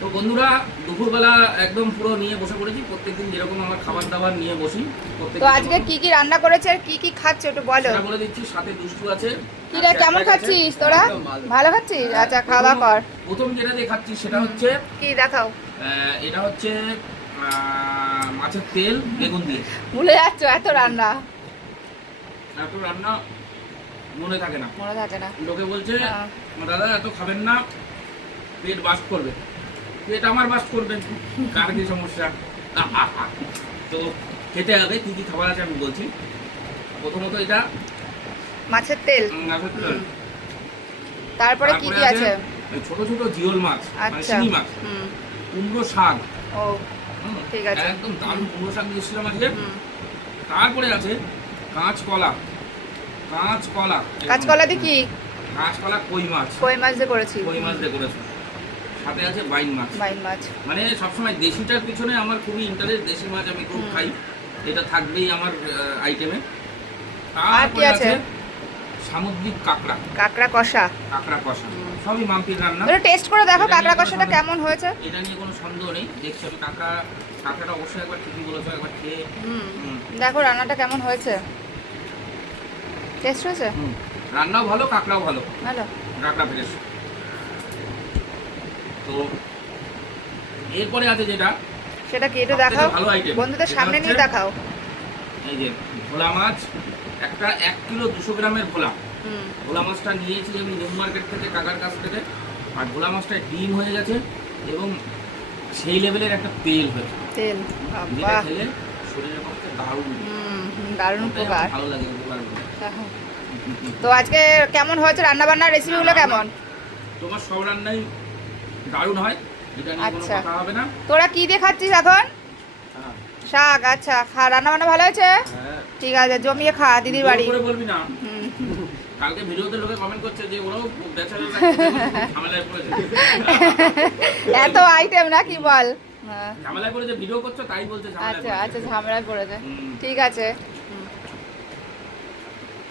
তো বন্ধুরা দুপুরবেলা একদম পুরো নিয়ে বসে পড়েছি, প্রত্যেকদিন যেরকম আমার খাবার দাবার নিয়ে বসি। তো আজকে কি কি রান্না করেছে আর কি কি খাচ্ছ একটু বলো। সেটা বলে দিচ্ছি, সাথে দুষ্টু আছে। কি রে, কেমন খাচ্ছিস তোরা? ভালো খাচ্ছিস? আচ্ছা, খাওয়া কর। প্রথম যেটা দিয়ে খাচ্ছি সেটা হচ্ছে কি দেখাও। এটা হচ্ছে মাছের তেল বেগুন দিয়ে। ভুলে যাচ্ছ এত রান্না। এত রান্না মনে থাকে না, মনে থাকে না। লোকে বলছে দাদা এত খাবেন না, পেট বাস্ট করবে। পেট আমার বাস্ট করবে, কার কি সমস্যা? তো খেতে হবে। কি কি খাবার আছে আমি বলছি। প্রথমত এটা মাছের তেল। মাছের তেল। তারপরে কি কি আছে? ছোট ছোট জিওল মাছ, মানে আচ্ছা। শিঙি মাছ, কুমড়ো শাক। ও ঠিক আছে, একদম দারুণ কুমড়ো শাক দিয়েছিলাম আজকে। তারপরে আছে কাঁচকলা। কাঁচকলা কাঁচকলা দিয়ে কি? কাঁচকলা কই মাছ। কই মাছ দিয়ে করেছি। কই মাছ দিয়ে করেছে। সাথে আছে বাইন মাছ। বাইন মাছ। মানে সবসময় দেশিটার পিছনে আমার খুবই ইন্টারেস্ট। দেশি মাছ আমি খুব খাই, এটা থাকবেই আমার আইটেমে। আর কি আছে? সামুদ্রিক কাঁকড়া। কাঁকড়া কষা। কাঁকড়া কষা সবই মাম্পির রান্না। এটা টেস্ট করে দেখো এটা কাঁকড়া নিয়ে কষাটা কোনো কেমন হয়েছে। এটা নিয়ে কোনো সন্দেহ নেই। দেখছি আমি কাঁকড়াটা অবশ্যই একবার ঠিকই বলেছো, একবার খেয়ে দেখো রান্নাটা কেমন হয়েছে। টেস্ট হয়েছে? রান্নাও ভালো, কাঁকড়াও ভালো। ভালো। কাঁকড়া ফ্রেশ। তো এরপরে আছে যেটা, সেটা কি একটু দেখাও ভালো আইটেম বন্ধুদের সামনে নিয়ে দেখাও। এই যে ভোলা মাছ, একটা 1 কিলো 200 গ্রামের ভোলা। ভোলা মাছটা নিয়েছি আমি নিউ মার্কেট থেকে, কাকার কাছ থেকে। আর ভোলা মাছটা ডিম হয়ে গেছে এবং সেই লেভেলের একটা তেল হয়েছে। তেল যেটা খেলে শরীরের পক্ষে দারুণ দারুণ উপকার। ভালো লাগে উপকার। তো আজকে কেমন হয়েছে রান্না বান্নার রেসিপিগুলো কেমন? তোমার সব রান্নাই দারুণ হয়, এটা নিয়ে কোনো কথা হবে না। তোরা কি দিয়ে খাচ্ছিস এখন? শাক। আচ্ছা, রান্না বান্না ভালো হয়েছে? ঠিক আছে, জমিয়ে খা দিদির বাড়ি। করে বলবি না, কালকে ভিডিওতে লোকে কমেন্ট করছে যে ওরাও ব্যাচেলর ঝামেলায় পড়েছে। এত আইটেম না কি বল? ঝামেলায় পড়েছে ভিডিও করছো তাই বলছে ঝামেলায়। আচ্ছা আচ্ছা, ঝামেলায় পড়েছে। ঠিক আছে।